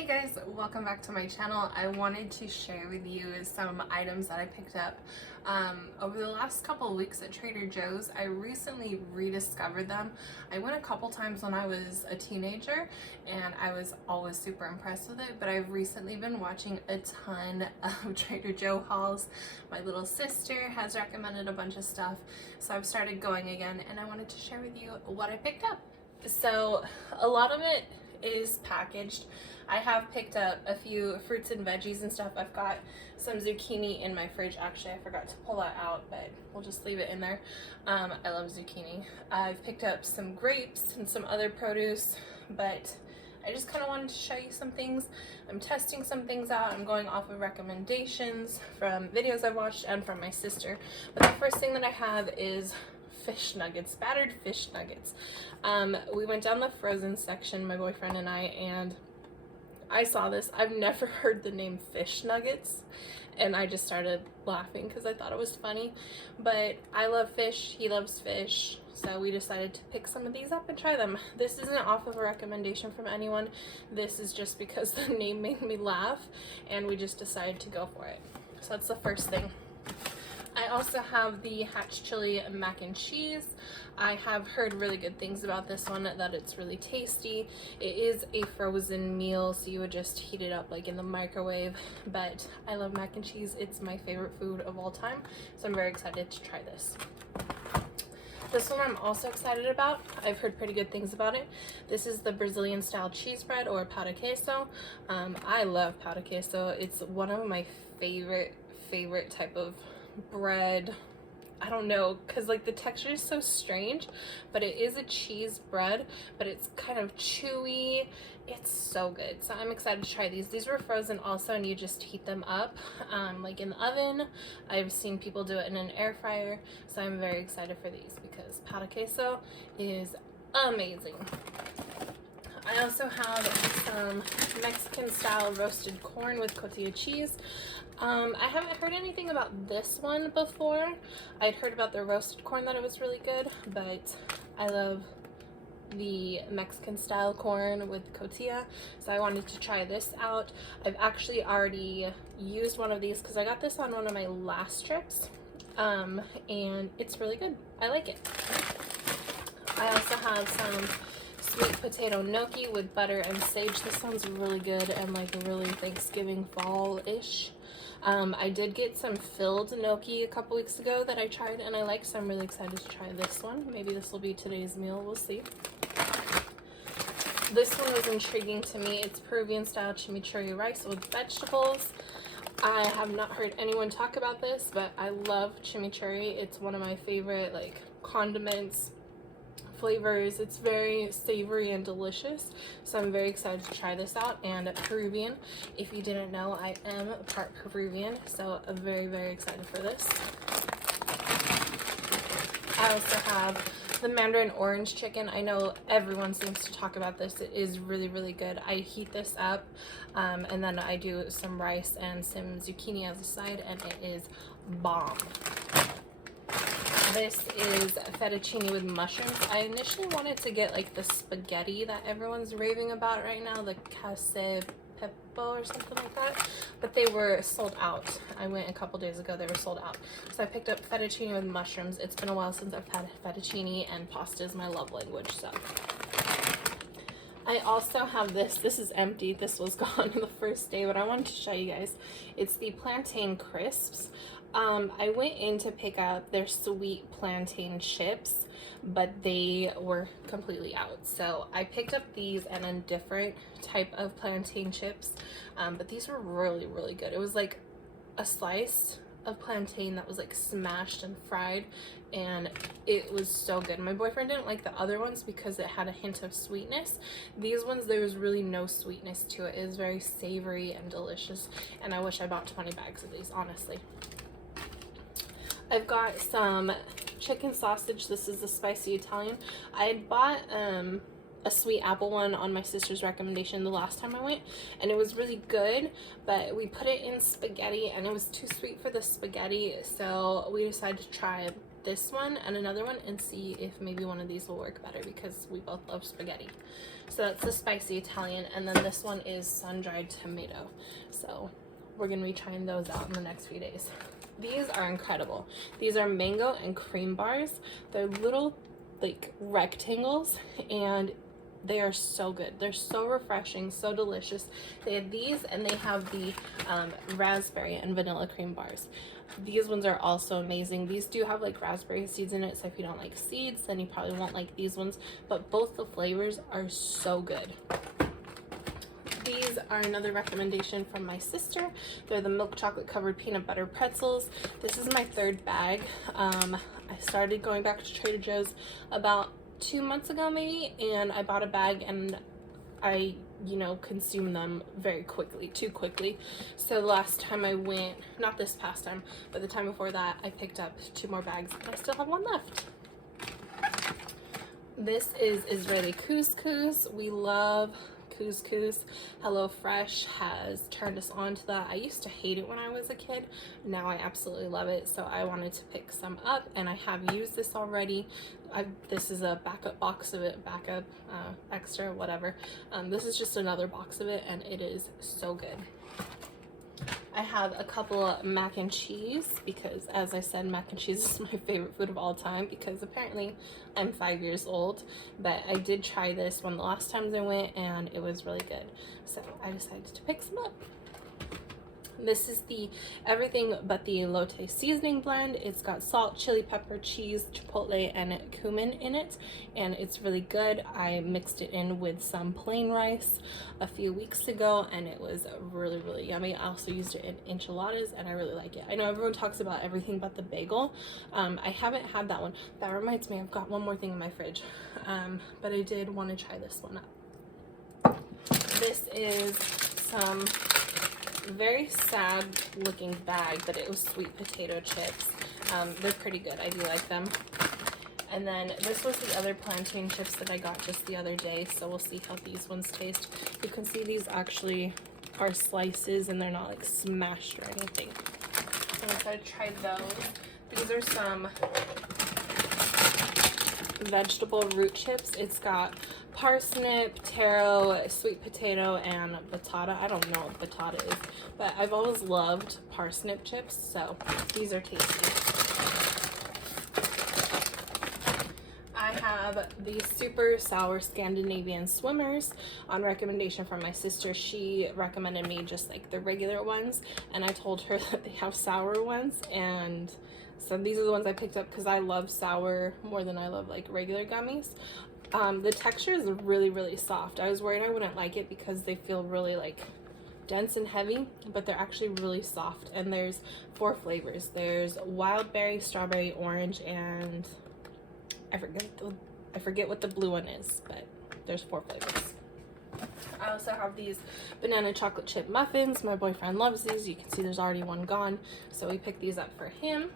Hey guys, welcome back to my channel. I wanted to share with you some items that I picked up over the last couple of weeks at Trader Joe's. I recently rediscovered them. I went a couple times when I was a teenager and I was always super impressed with it, but I've recently been watching a ton of Trader Joe hauls. My little sister has recommended a bunch of stuff, so I've started going again and I wanted to share with you what I picked up. So a lot of it is packaged. I have picked up a few fruits and veggies and stuff. I've got some zucchini in my fridge. Actually, I forgot to pull that out, but we'll just leave it in there. I love zucchini. I've picked up some grapes and some other produce, but I just kind of wanted to show you some things. I'm testing some things out. I'm going off of recommendations from videos I've watched and from my sister. But the first thing that I have is fish nuggets, battered fish nuggets. We went down the frozen section, my boyfriend and and I saw this. I've never heard the name fish nuggets, and I just started laughing because I thought it was funny. But I love fish, he loves fish, so we decided to pick some of these up and try them. This isn't off of a recommendation from anyone. This is just because the name made me laugh and we just decided to go for it. So that's the first thing. I also have the Hatch Chili mac and cheese. I have heard really good things about this one, that it's really tasty. It is a frozen meal, so you would just heat it up like in the microwave, but I love mac and cheese. It's my favorite food of all time, so I'm very excited to try this. This one I'm also excited about. I've heard pretty good things about it. This is the Brazilian style cheese bread, or pão de queijo. I love pão de queijo. It's one of my favorite type of bread. I don't know, because like the texture is so strange, but it is a cheese bread, but it's kind of chewy. It's so good, so I'm excited to try these. These were frozen also, and you just heat them up like in the oven. I've seen people do it in an air fryer, so I'm very excited for these because pão de queijo is amazing. I also have some Mexican style roasted corn with cotija cheese. I haven't heard anything about this one before. I'd heard about the roasted corn, that it was really good, but I love the Mexican style corn with cotija, so I wanted to try this out. I've actually already used one of these because I got this on one of my last trips, and it's really good. I like it. I also have some sweet potato gnocchi with butter and sage. This sounds really good and like really Thanksgiving fall-ish. I did get some filled gnocchi a couple weeks ago that I tried and I liked, so I'm really excited to try this one. Maybe this will be today's meal, we'll see. This one was intriguing to me. It's Peruvian style chimichurri rice with vegetables. I have not heard anyone talk about this, but I love chimichurri. It's one of my favorite like condiments, flavors. It's very savory and delicious, so I'm very excited to try this out. And Peruvian, if you didn't know, I am part Peruvian, so I'm very excited for this. I also have the Mandarin orange chicken. I know everyone seems to talk about this. It is really good. I heat this up and then I do some rice and some zucchini as a side, and it is bomb. This is fettuccine with mushrooms. I initially wanted to get like the spaghetti that everyone's raving about right now, the cacio pepo or something like that, but they were sold out. I went a couple days ago, they were sold out. So I picked up fettuccine with mushrooms. It's been a while since I've had fettuccine, and pasta is my love language, so. I also have this. This is empty. This was gone the first day, but I wanted to show you guys. It's the plantain crisps. I went in to pick up their sweet plantain chips, but they were completely out. So I picked up these and a different type of plantain chips, but these were really good. It was like a slice of plantain that was like smashed and fried, and it was so good. My boyfriend didn't like the other ones because it had a hint of sweetness. These ones, there was really no sweetness to it. It was very savory and delicious, and I wish I bought 20 bags of these, honestly. I've got some chicken sausage. This is the spicy Italian. I had bought a sweet apple one on my sister's recommendation the last time I went, and it was really good, but we put it in spaghetti and it was too sweet for the spaghetti, so we decided to try this one and another one and see if maybe one of these will work better because we both love spaghetti. So that's the spicy Italian, and then this one is sun-dried tomato. So we're gonna be trying those out in the next few days. These are incredible. These are mango and cream bars. They're little like rectangles, and they are so good. They're so refreshing, so delicious. They have these, and they have the raspberry and vanilla cream bars. These ones are also amazing. These do have like raspberry seeds in it, so if you don't like seeds, then you probably won't like these ones, but both the flavors are so good. These are another recommendation from my sister. They're the milk chocolate covered peanut butter pretzels. This is my third bag. I started going back to Trader Joe's about 2 months ago maybe, and I bought a bag, and I, you know, consumed them very quickly, too quickly. So the last time I went, not this past time, but the time before that, I picked up 2 more bags, and I still have 1 left. This is Israeli couscous. We love couscous. HelloFresh has turned us on to that. I used to hate it when I was a kid. Now I absolutely love it. So I wanted to pick some up, and I have used this already. This is a backup box of it, extra, whatever. This is just another box of it, and it is so good. I have a couple of mac and cheese because, as I said, mac and cheese is my favorite food of all time because apparently I'm 5 years old, but I did try this one the last times I went, and it was really good. So I decided to pick some up. This is the everything but the elote seasoning blend. It's got salt, chili pepper, cheese, chipotle, and cumin in it, and it's really good. I mixed it in with some plain rice a few weeks ago, and it was really, really yummy. I also used it in enchiladas, and I really like it. I know everyone talks about everything but the bagel. I haven't had that one. That reminds me, I've got one more thing in my fridge, but I did want to try this one up. This is some very sad looking bag, but it was sweet potato chips. They're pretty good. I do like them. And then this was the other plantain chips that I got just the other day, so we'll see how these ones taste. You can see these actually are slices, and they're not like smashed or anything. So I'm excited to try those. These are some vegetable root chips. It's got parsnip, taro, sweet potato, and batata. I don't know what batata is, but I've always loved parsnip chips, so these are tasty. I have these super sour Scandinavian swimmers on recommendation from my sister. She recommended me just like the regular ones, and I told her that they have sour ones, and so these are the ones I picked up because I love sour more than I love like regular gummies. The texture is really, really soft. I was worried I wouldn't like it because they feel really like dense and heavy, but they're actually really soft. And there's 4 flavors. There's wild berry, strawberry, orange, and I forget what the blue one is, but there's 4 flavors. I also have these banana chocolate chip muffins. My boyfriend loves these. You can see there's already one gone, so we picked these up for him.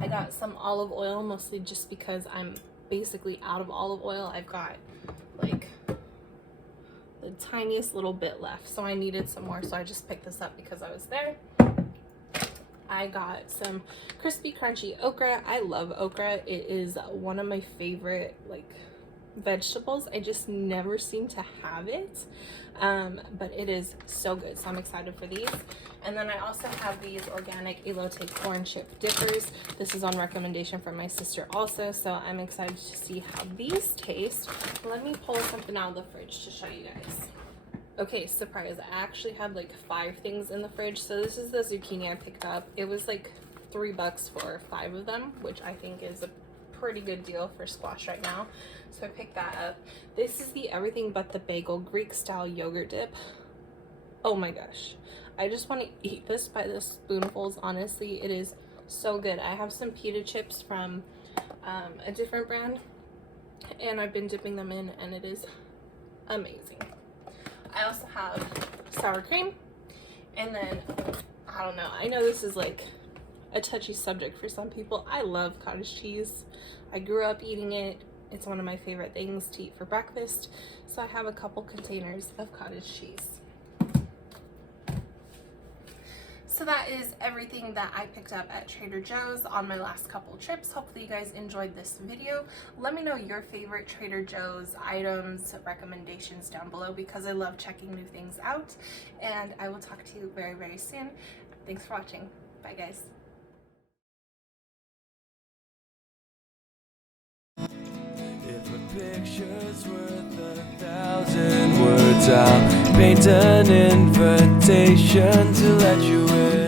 I got some olive oil, mostly just because I'm basically out of olive oil. I've got like the tiniest little bit left, so I needed some more, so I just picked this up because I was there. I got some crispy crunchy okra. I love okra. It is one of my favorite like vegetables. I just never seem to have it, but it is so good, so I'm excited for these. And then I also have these organic elote corn chip dippers. This is on recommendation from my sister also, so I'm excited to see how these taste. Let me pull something out of the fridge to show you guys. Okay, surprise, I actually had like 5 things in the fridge. So this is the zucchini I picked up. It was like $3 for 5 of them, which I think is a pretty good deal for squash right now, so I picked that up. This is the everything but the bagel Greek style yogurt dip. Oh my gosh, I just want to eat this by the spoonfuls. Honestly, it is so good. I have some pita chips from a different brand, and I've been dipping them in, and it is amazing. I also have sour cream, and then I don't know, I know this is like a touchy subject for some people. I love cottage cheese. I grew up eating it. It's one of my favorite things to eat for breakfast. So I have a couple containers of cottage cheese. So So that is everything that I picked up at Trader Joe's on my last couple trips. Hopefully you guys enjoyed this video. Let me know your favorite Trader Joe's items, recommendations down below, because I love checking new things out. And I will talk to you very, very soon. Thanks for watching. Bye, guys. If a picture's worth 1,000 words, I'll paint an invitation to let you in.